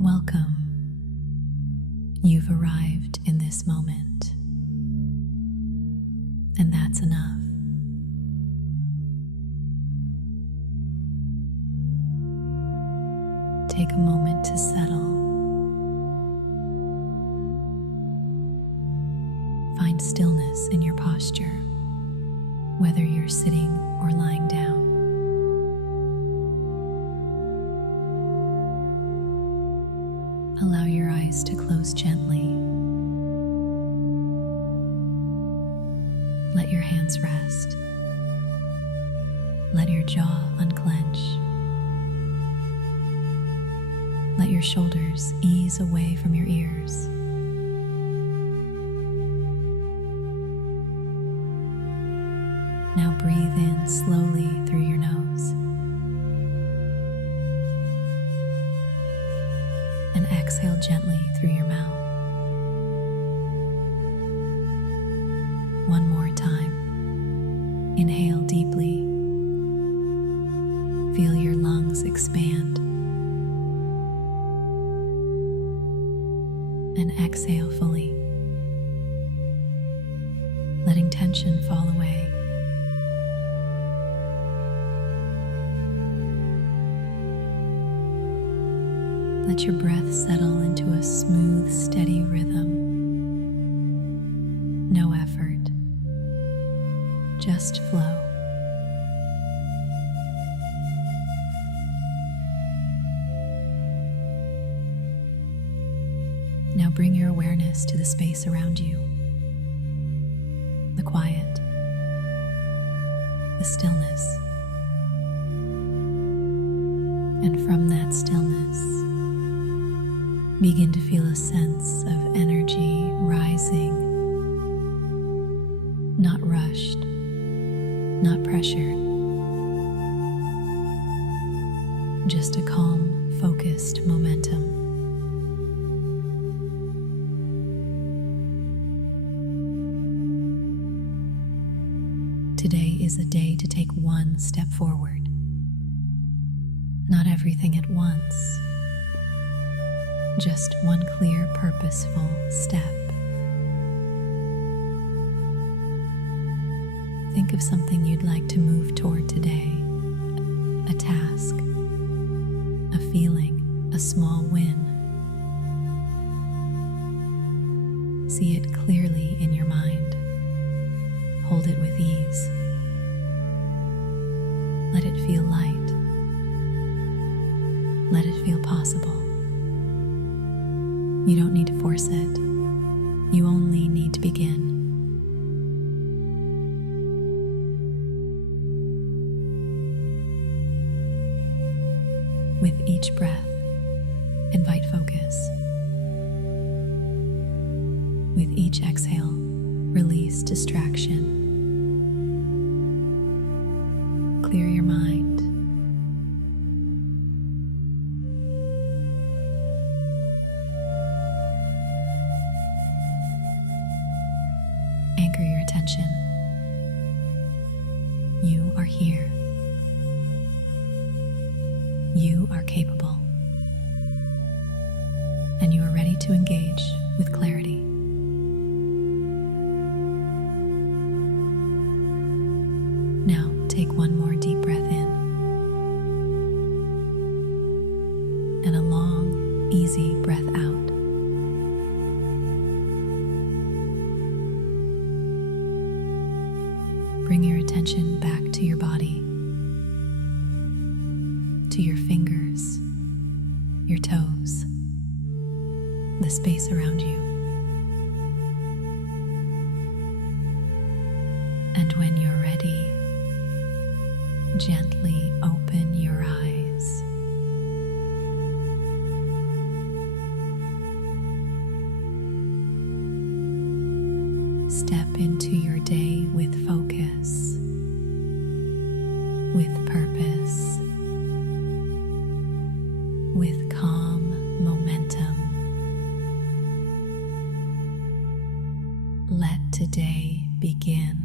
Welcome. You've arrived in this moment, and that's enough. Take a moment to settle. Find stillness in your posture, whether you're sitting or lying down. Allow your eyes to close gently. Let your hands rest. Let your jaw unclench. Let your shoulders ease away from your ears. Now breathe in slowly through your nose and exhale gently through your mouth. One more time. Inhale deeply. Feel your lungs expand. And exhale fully, letting tension fall away. Let your breath settle into a smooth, steady rhythm. No effort, just flow. Now bring your awareness to the space around you, the quiet, the stillness. And from that stillness, begin to feel a sense of energy rising, not rushed, not pressured, just a calm, focused momentum. Today is a day to take one step forward. Not everything at once, just one clear, purposeful step. Think of something you'd like to move toward today, a task, a feeling, a small win. See it clearly in your mind. Hold it with ease. Let it feel light. Let it feel possible. You don't need to force it. You only need to begin. With each breath, invite focus. With each exhale, release distraction. Clear your mind. Anchor your attention. You are here. You are capable. And you are ready to engage with clarity. Now, take one more deep breath in. And a long, easy breath out. Bring your attention back to your body, to your fingers, your toes, the space around you. And when you're ready, gently open your eyes. Step into your day with focus, with purpose, with calm momentum. Let today begin.